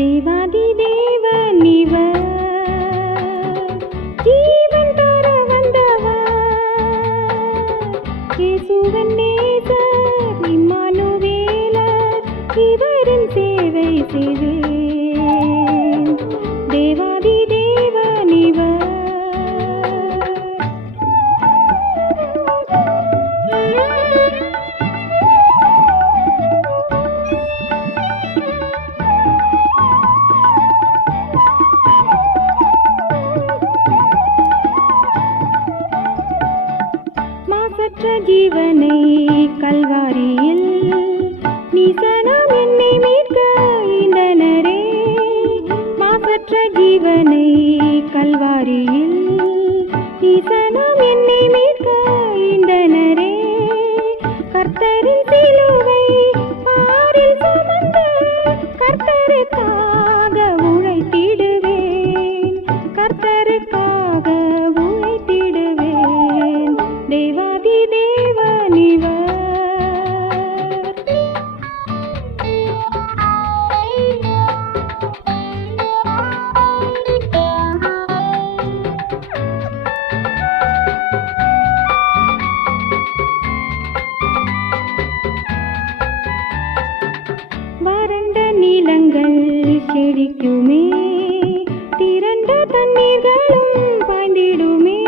தேவாதி தேவன் இவர், ஜீவன் தர வந்தவர், இயேசுவின் நேசர் இம்மானுவேலர், இவரின் சேவை செய்வேன். தேவாதி தேவன் இவர். மாசற்ற ஜீவனை கல்வாரியில் நீசனாம் என்னை மீட்க ஈந்தனரே. மாசற்ற ஜீவனை கல்வாரியில் நீசனாம் என்னை மீட்க ஈந்தனரே. கர்த்தரின் சிலுவை பாரில் சுமந்து கர்த்தருக்காக உழைத்திடுவேன், கர்த்தருக்காக உழைத்திடுவேன். தேவாதி தேவன் இவர். வறண்ட நிலங்கள் செழிக்குமே, திரண்ட தண்ணீர்களும் பாய்ந்திடுமே.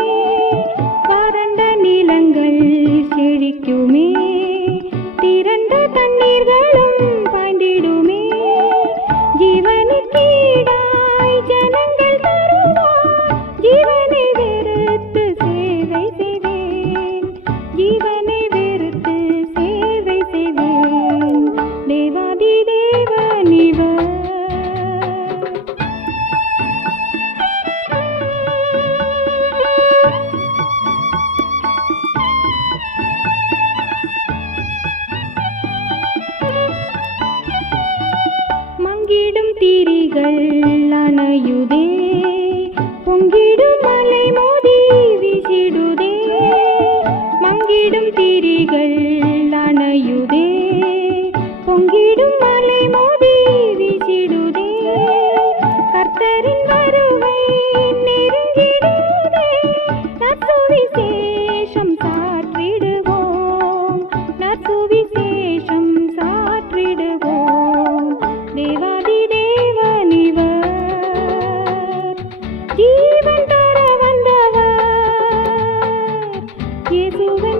வறண்ட நிலங்கள் செழிக்குமே, திரண்ட தண்ணீர்களும் பாய்ந்திடுமே. ஜீவனுக்கீடாய் ஜனங்கள் தருவார், ஜீவனை வெறுத்து சேவை செய்வேன், ஜீவனை வெறுத்து சேவை செய்வேன். தேவாதி தேவன் இவர். மங்கிடும் திரிகள் அணையுதே, பொங்கிடும் மலை மோதி வீசிடுதே. மங்கிடும் திரிகள் அணையுதே, பொங்கிடும் மலை மோதி வீசிடுதே. கர்த்தரின் வருகை நெருங்கிடுதே, நற்சுவிசேஷம் சாற்றிடுவோம், நற்சுவிசேஷம் சாற்றிடுவோம். தேவாதி தேவன் இவர், ஜீவன் தர வந்தவர், இயேசுவே